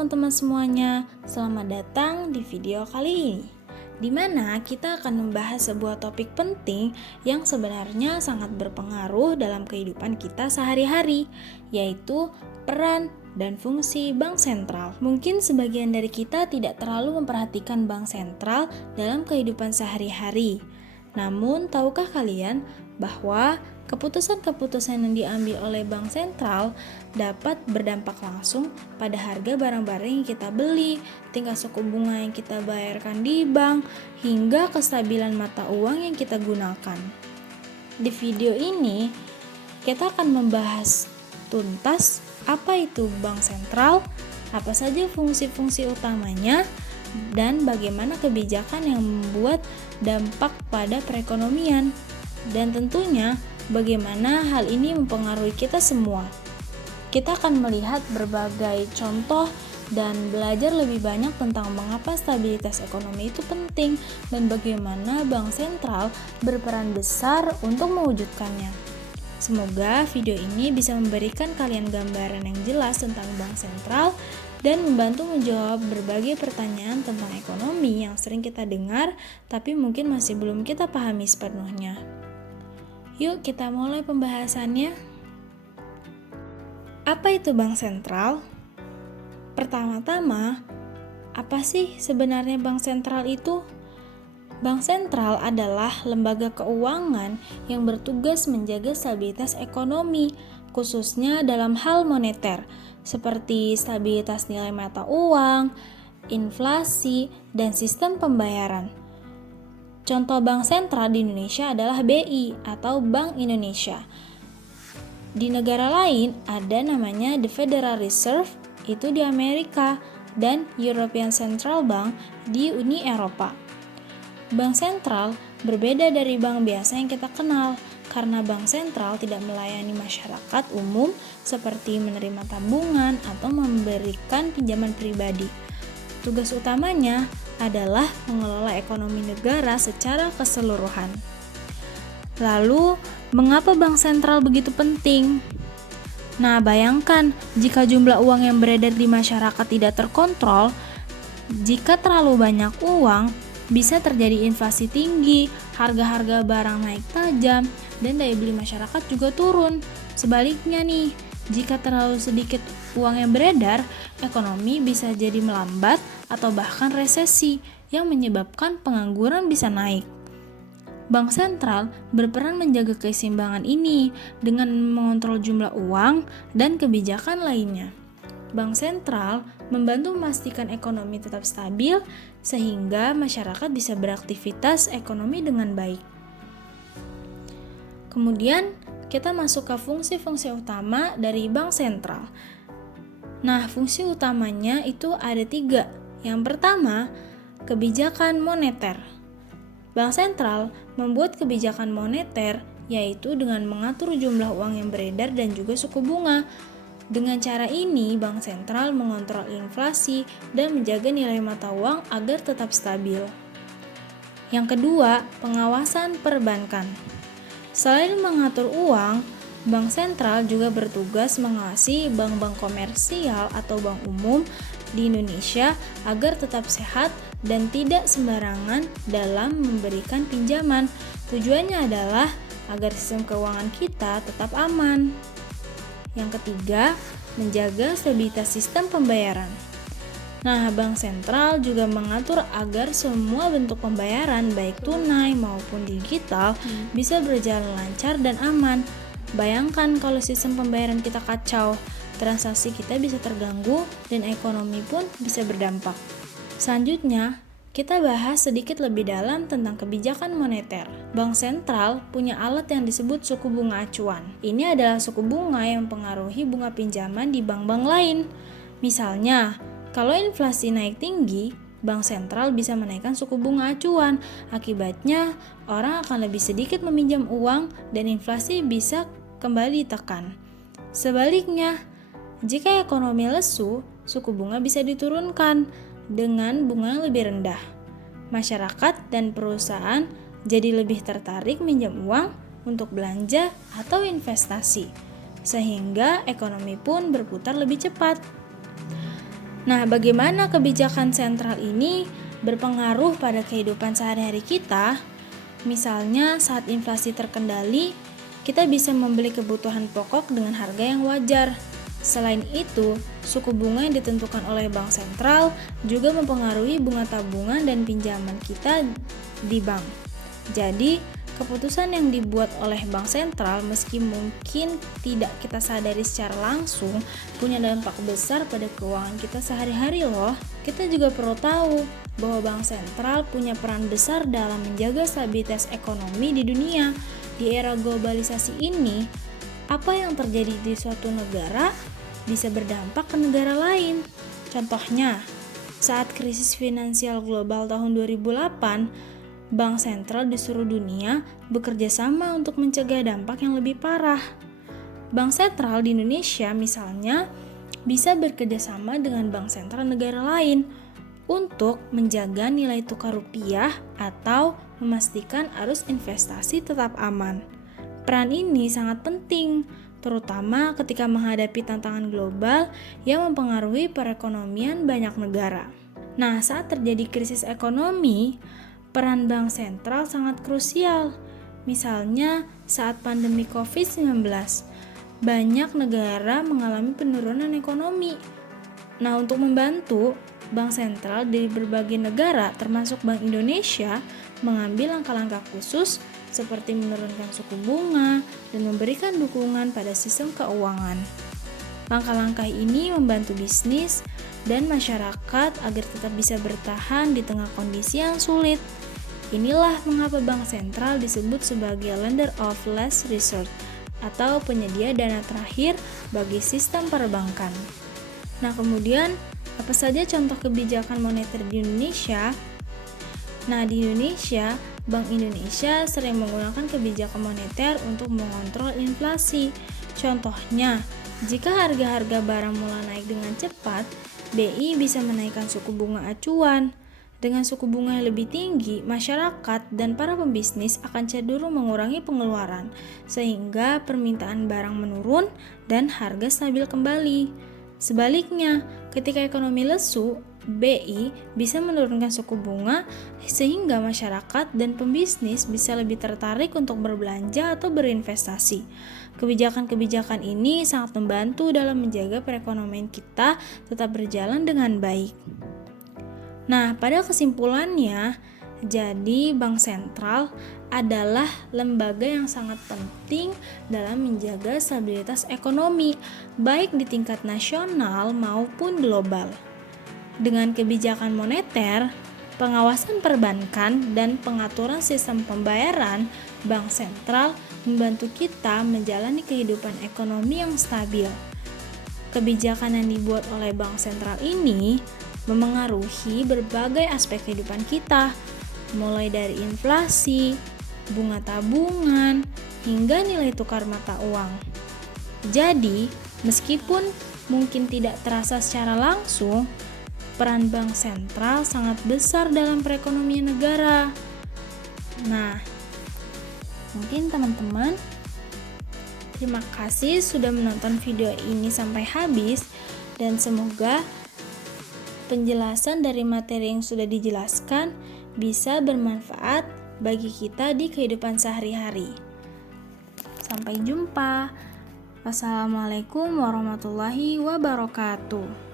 teman-teman semuanya, selamat datang di video kali ini, di mana kita akan membahas sebuah topik penting yang sebenarnya sangat berpengaruh dalam kehidupan kita sehari-hari, yaitu peran dan fungsi bank sentral. Mungkin sebagian dari kita tidak terlalu memperhatikan bank sentral dalam kehidupan sehari-hari. Namun, tahukah kalian bahwa keputusan-keputusan yang diambil oleh bank sentral dapat berdampak langsung pada harga barang-barang yang kita beli, tingkat suku bunga yang kita bayarkan di bank, hingga kestabilan mata uang yang kita gunakan. Di video ini, kita akan membahas tuntas apa itu bank sentral, apa saja fungsi-fungsi utamanya, dan bagaimana kebijakan yang membuat dampak pada perekonomian. Dan tentunya bagaimana hal ini mempengaruhi kita semua. Kita akan melihat berbagai contoh dan belajar lebih banyak tentang mengapa stabilitas ekonomi itu penting dan bagaimana bank sentral berperan besar untuk mewujudkannya. Semoga video ini bisa memberikan kalian gambaran yang jelas tentang bank sentral dan membantu menjawab berbagai pertanyaan tentang ekonomi yang sering kita dengar tapi mungkin masih belum kita pahami sepenuhnya. Yuk kita mulai pembahasannya. Apa itu bank sentral? Pertama-tama, apa sih sebenarnya bank sentral itu? Bank sentral adalah lembaga keuangan yang bertugas menjaga stabilitas ekonomi, khususnya dalam hal moneter, seperti stabilitas nilai mata uang, inflasi, dan sistem pembayaran. Contoh bank sentral di Indonesia adalah BI atau Bank Indonesia. Di negara lain ada namanya The Federal Reserve, itu di Amerika, dan European Central Bank di Uni Eropa. Bank sentral berbeda dari bank biasa yang kita kenal, karena bank sentral tidak melayani masyarakat umum seperti menerima tabungan atau memberikan pinjaman pribadi. Tugas utamanya adalah mengelola ekonomi negara secara keseluruhan. Lalu, mengapa bank sentral begitu penting? Nah, bayangkan jika jumlah uang yang beredar di masyarakat tidak terkontrol, jika terlalu banyak uang, bisa terjadi inflasi tinggi, harga-harga barang naik tajam, dan daya beli masyarakat juga turun. Sebaliknya nih, jika terlalu sedikit uang yang beredar, ekonomi bisa jadi melambat atau bahkan resesi yang menyebabkan pengangguran bisa naik. Bank sentral berperan menjaga keseimbangan ini dengan mengontrol jumlah uang dan kebijakan lainnya. Bank sentral membantu memastikan ekonomi tetap stabil sehingga masyarakat bisa beraktivitas ekonomi dengan baik. Kemudian kita masuk ke fungsi-fungsi utama dari bank sentral. Nah, fungsi utamanya itu ada 3. Yang pertama, kebijakan moneter. Bank sentral membuat kebijakan moneter, yaitu dengan mengatur jumlah uang yang beredar dan juga suku bunga. Dengan cara ini, bank sentral mengontrol inflasi dan menjaga nilai mata uang agar tetap stabil. Yang kedua, pengawasan perbankan. Selain mengatur uang, bank sentral juga bertugas mengawasi bank-bank komersial atau bank umum di Indonesia agar tetap sehat dan tidak sembarangan dalam memberikan pinjaman. Tujuannya adalah agar sistem keuangan kita tetap aman. Yang ketiga, menjaga stabilitas sistem pembayaran. Nah, bank sentral juga mengatur agar semua bentuk pembayaran baik tunai maupun digital bisa berjalan lancar dan aman. Bayangkan kalau sistem pembayaran kita kacau, transaksi kita bisa terganggu dan ekonomi pun bisa berdampak. Selanjutnya, kita bahas sedikit lebih dalam tentang kebijakan moneter. Bank sentral punya alat yang disebut suku bunga acuan. Ini adalah suku bunga yang mempengaruhi bunga pinjaman di bank-bank lain. Misalnya, kalau inflasi naik tinggi, bank sentral bisa menaikkan suku bunga acuan. Akibatnya, orang akan lebih sedikit meminjam uang dan inflasi bisa kembali ditekan. Sebaliknya, jika ekonomi lesu, suku bunga bisa diturunkan dengan bunga yang lebih rendah. Masyarakat dan perusahaan jadi lebih tertarik minjam uang untuk belanja atau investasi, sehingga ekonomi pun berputar lebih cepat. Nah, bagaimana kebijakan sentral ini berpengaruh pada kehidupan sehari-hari kita? Misalnya, saat inflasi terkendali, kita bisa membeli kebutuhan pokok dengan harga yang wajar. Selain itu, suku bunga yang ditentukan oleh bank sentral juga mempengaruhi bunga tabungan dan pinjaman kita di bank. Jadi, keputusan yang dibuat oleh bank sentral meski mungkin tidak kita sadari secara langsung punya dampak besar pada keuangan kita sehari-hari loh. Kita juga perlu tahu bahwa bank sentral punya peran besar dalam menjaga stabilitas ekonomi di dunia. Di era globalisasi ini, apa yang terjadi di suatu negara bisa berdampak ke negara lain. Contohnya, saat krisis finansial global tahun 2008, bank sentral di seluruh dunia bekerja sama untuk mencegah dampak yang lebih parah. Bank sentral di Indonesia misalnya bisa bekerja sama dengan bank sentral negara lain untuk menjaga nilai tukar rupiah atau memastikan arus investasi tetap aman. Peran ini sangat penting, terutama ketika menghadapi tantangan global yang mempengaruhi perekonomian banyak negara. Nah, saat terjadi krisis ekonomi, peran bank sentral sangat krusial. Misalnya, saat pandemi COVID-19, banyak negara mengalami penurunan ekonomi. Nah, untuk membantu, bank sentral dari berbagai negara, termasuk Bank Indonesia, mengambil langkah-langkah khusus seperti menurunkan suku bunga dan memberikan dukungan pada sistem keuangan. Langkah-langkah ini membantu bisnis dan masyarakat agar tetap bisa bertahan di tengah kondisi yang sulit. Inilah mengapa bank sentral disebut sebagai lender of last resort atau penyedia dana terakhir bagi sistem perbankan. Nah, kemudian apa saja contoh kebijakan moneter di Indonesia? Nah, di Indonesia, Bank Indonesia sering menggunakan kebijakan moneter untuk mengontrol inflasi. Contohnya, jika harga-harga barang mulai naik dengan cepat, BI bisa menaikkan suku bunga acuan. Dengan suku bunga yang lebih tinggi, masyarakat dan para pembisnis akan cenderung mengurangi pengeluaran, sehingga permintaan barang menurun dan harga stabil kembali. Sebaliknya, ketika ekonomi lesu, BI bisa menurunkan suku bunga sehingga masyarakat dan pembisnis bisa lebih tertarik untuk berbelanja atau berinvestasi. Kebijakan-kebijakan ini sangat membantu dalam menjaga perekonomian kita tetap berjalan dengan baik. Nah, pada kesimpulannya, jadi bank sentral adalah lembaga yang sangat penting dalam menjaga stabilitas ekonomi, baik di tingkat nasional maupun global. Dengan kebijakan moneter, pengawasan perbankan, dan pengaturan sistem pembayaran, bank sentral membantu kita menjalani kehidupan ekonomi yang stabil. Kebijakan yang dibuat oleh bank sentral ini memengaruhi berbagai aspek kehidupan kita, mulai dari inflasi, bunga tabungan, hingga nilai tukar mata uang. Jadi, meskipun mungkin tidak terasa secara langsung, peran bank sentral sangat besar dalam perekonomian negara. Nah, mungkin teman-teman, terima kasih sudah menonton video ini sampai habis, dan semoga penjelasan dari materi yang sudah dijelaskan bisa bermanfaat bagi kita di kehidupan sehari-hari. Sampai jumpa. Wassalamualaikum warahmatullahi wabarakatuh.